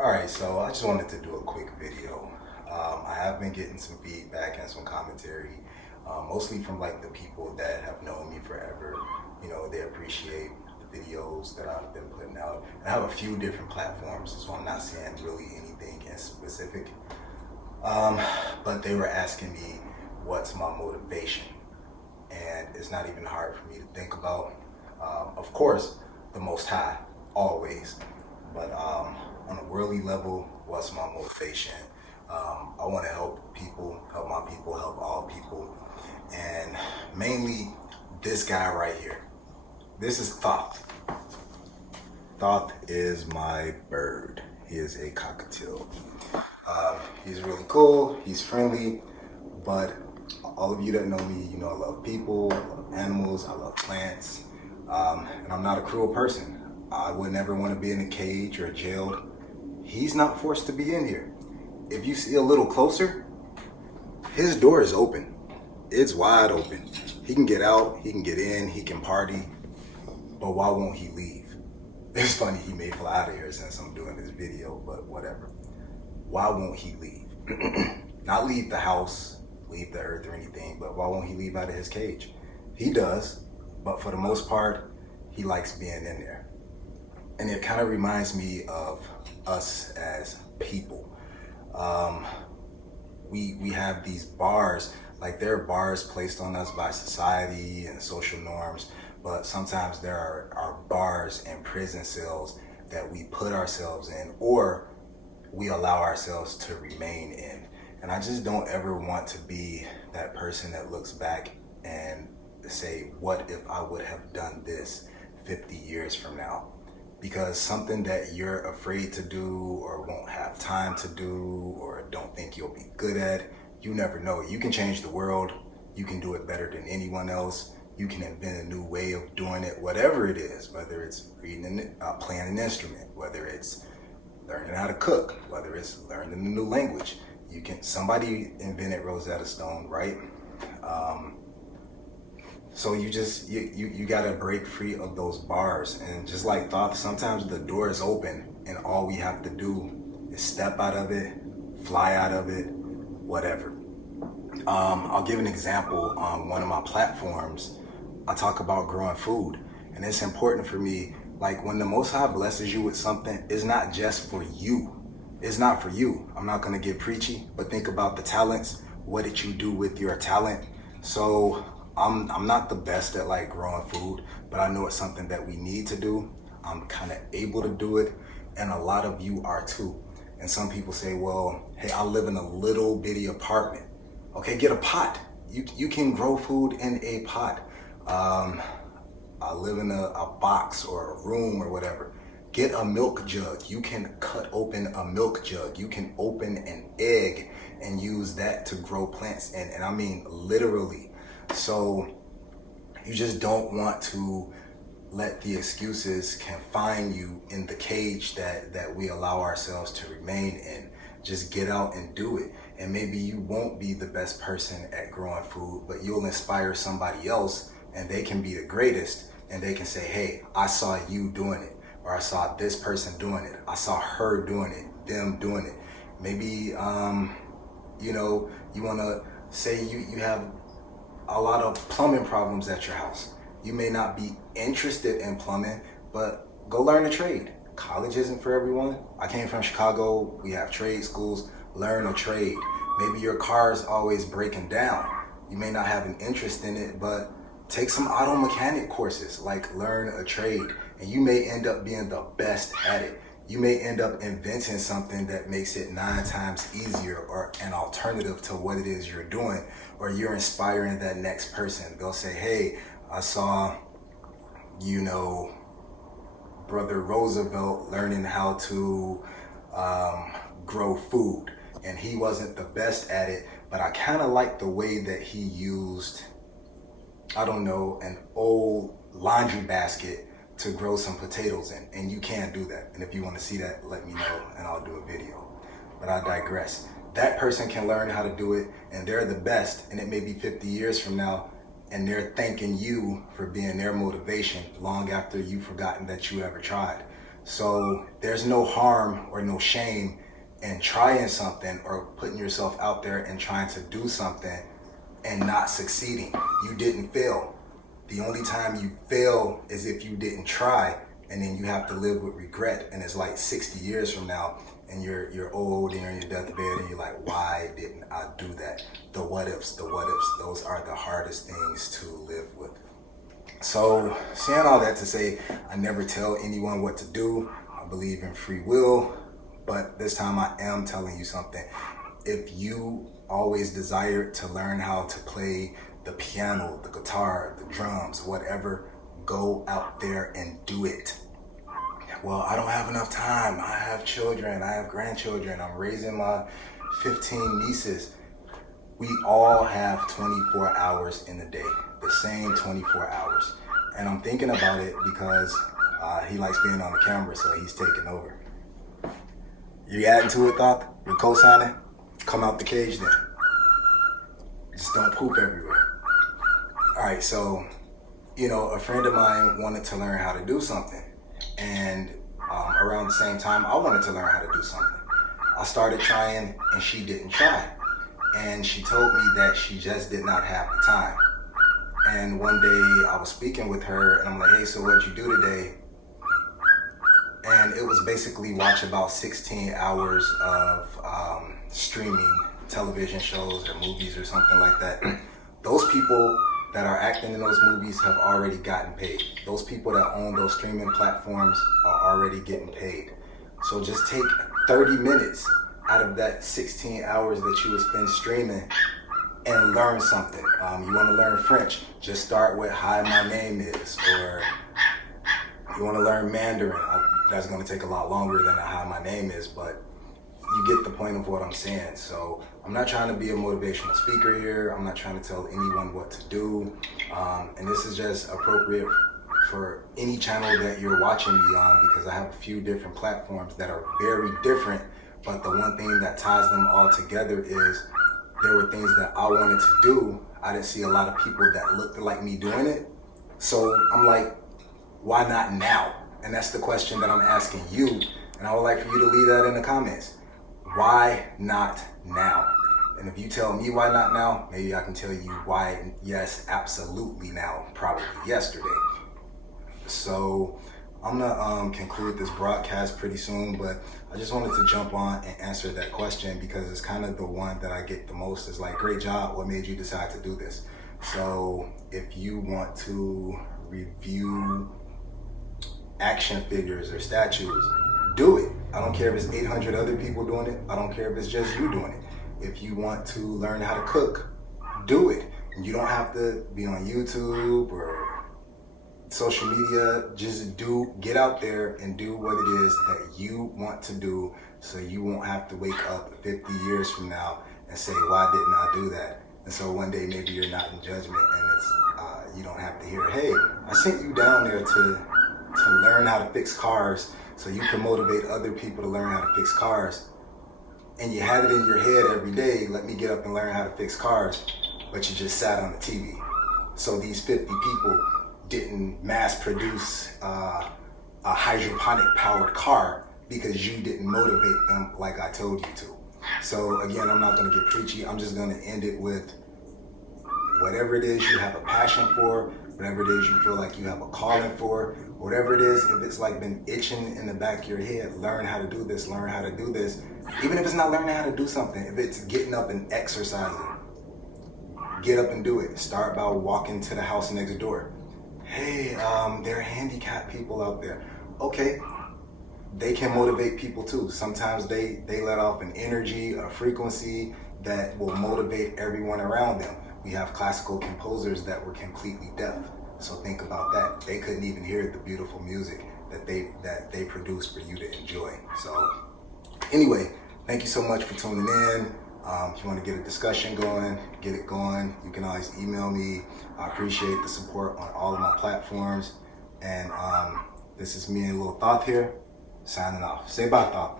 Alright, so I just wanted to do a quick video. I have been getting some feedback and some commentary, mostly from like the people that have known me forever. They appreciate the videos that I've been putting out. And I have a few different platforms, so I'm not saying really anything in specific. But they were asking me what's my motivation. And it's not even hard for me to think about. Of course, the Most High, always. But on a worldly level, what's my motivation? I want to help people, help my people, help all people. And mainly this guy right here. This is Thoth. Thoth is my bird. He is a cockatiel. He's really cool, he's friendly, but all of you that know me, you know I love people, I love animals, I love plants, and I'm not a cruel person. I would never want to be in a cage or jailed. He's not forced to be in here. If you see a little closer, his door is open. It's wide open. He can get out, he can get in, he can party, but why won't he leave? It's funny, he may fly out of here since I'm doing this video, but whatever. Why won't he leave? Not leave the house, leave the earth or anything, but why won't he leave out of his cage? He does, but for the most part, he likes being in there. And it kind of reminds me of us as people. We have these bars, like there are bars placed on us by society and social norms, but sometimes there are bars and prison cells that we put ourselves in, or we allow ourselves to remain in. And I just don't ever want to be that person that looks back and say, what if I would have done this 50 years from now? Because something that you're afraid to do or won't have time to do or don't think you'll be good at, you never know. You can change the world. You can do it better than anyone else. You can invent a new way of doing it, whatever it is, whether it's playing an instrument, whether it's learning how to cook, whether it's learning a new language. Somebody invented Rosetta Stone, right? So you gotta break free of those bars. And just like Thoth, sometimes the door is open and all we have to do is step out of it, fly out of it, whatever. I'll give an example. On one of my platforms, I talk about growing food. And it's important for me, like when the Most High blesses you with something, it's not just for you. It's not for you. I'm not gonna get preachy, but think about the talents. What did you do with your talent? So I'm not the best at like growing food, but I know it's something that we need to do. I'm kind of able to do it, and a lot of you are too. And some people say, well, hey, I live in a little bitty apartment. Okay, get a pot. You can grow food in a pot. I live in a box or a room or whatever. Get a milk jug. You can cut open a milk jug. You can open an egg and use that to grow plants. And I mean literally. So you just don't want to let the excuses confine you in the cage that we allow ourselves to remain in. Just get out and do it. And maybe you won't be the best person at growing food, but you'll inspire somebody else and they can be the greatest and they can say, hey, I saw you doing it, or I saw this person doing it. I saw her doing it, them doing it. Maybe, you want to say you have a lot of plumbing problems at your house. You may not be interested in plumbing, but go learn a trade. College isn't for everyone. I came from Chicago. We have trade schools. Learn a trade. Maybe your car is always breaking down. You may not have an interest in it, but take some auto mechanic courses, like learn a trade, and you may end up being the best at it. You may end up inventing something that makes it 9 times easier or an alternative to what it is you're doing, or you're inspiring that next person. They'll say, hey, I saw, Brother Roosevelt learning how to grow food, and he wasn't the best at it, but I kind of like the way that he used, an old laundry basket to grow some potatoes in. And you can do that. And if you want to see that, let me know and I'll do a video. But I digress. That person can learn how to do it and they're the best. And it may be 50 years from now and they're thanking you for being their motivation long after you've forgotten that you ever tried. So there's no harm or no shame in trying something or putting yourself out there and trying to do something and not succeeding. You didn't fail. The only time you fail is if you didn't try, and then you have to live with regret. And it's like 60 years from now, and you're old and you're in your deathbed, and you're like, why didn't I do that? The what ifs, those are the hardest things to live with. So, saying all that to say, I never tell anyone what to do. I believe in free will, but this time I am telling you something. If you always desired to learn how to play the piano, the guitar, the drums, whatever, go out there and do it. Well, I don't have enough time. I have children, I have grandchildren, I'm raising my 15 nieces. We all have 24 hours in a day, the same 24 hours. And I'm thinking about it because he likes being on the camera, so he's taking over. You adding to it, Doc? You're co-signing? Come out the cage then. Just don't poop everywhere. All right, so, a friend of mine wanted to learn how to do something. And around the same time, I wanted to learn how to do something. I started trying and she didn't try. And she told me that she just did not have the time. And one day I was speaking with her and I'm like, hey, so what'd you do today? And it was basically watch about 16 hours of streaming television shows or movies or something like that. Those people that are acting in those movies have already gotten paid. Those people that own those streaming platforms are already getting paid. So just take 30 minutes out of that 16 hours that you would spend streaming and learn something. You want to learn French, just start with hi, my name is, or you want to learn Mandarin. That's going to take a lot longer than a hi, my name is, but you get the point of what I'm saying. So I'm not trying to be a motivational speaker here. I'm not trying to tell anyone what to do. And this is just appropriate for any channel that you're watching me on, because I have a few different platforms that are very different. But the one thing that ties them all together is there were things that I wanted to do. I didn't see a lot of people that looked like me doing it. So I'm like, why not now? And that's the question that I'm asking you. And I would like for you to leave that in the comments. Why not now? And if you tell me why not now, maybe I can tell you why, yes, absolutely now, probably yesterday. So I'm gonna conclude this broadcast pretty soon, but I just wanted to jump on and answer that question because it's kind of the one that I get the most. Is like, great job, what made you decide to do this? So if you want to review action figures or statues, do it. I don't care if it's 800 other people doing it. I don't care if it's just you doing it. If you want to learn how to cook, do it. You don't have to be on YouTube or social media. Just get out there and do what it is that you want to do, so you won't have to wake up 50 years from now and say, why didn't I do that? And so one day maybe you're not in judgment and it's you don't have to hear, hey, I sent you down there to learn how to fix cars so you can motivate other people to learn how to fix cars. And you had it in your head every day, let me get up and learn how to fix cars, but you just sat on the TV. So these 50 people didn't mass produce a hydroponic powered car because you didn't motivate them like I told you to. So again, I'm not gonna get preachy. I'm just gonna end it with whatever it is you have a passion for, whatever it is you feel like you have a calling for, whatever it is, if it's like been itching in the back of your head, learn how to do this, learn how to do this. Even if it's not learning how to do something, if it's getting up and exercising, get up and do it. Start by walking to the house next door. Hey, there are handicapped people out there. Okay, they can motivate people too. Sometimes they let off an energy, a frequency that will motivate everyone around them. We have classical composers that were completely deaf. So think about that. They couldn't even hear the beautiful music that they produced for you to enjoy. So anyway, thank you so much for tuning in. If you want to get a discussion going, get it going, you can always email me. I appreciate the support on all of my platforms. And this is me and Lil Thoth here, signing off. Say bye, Thoth.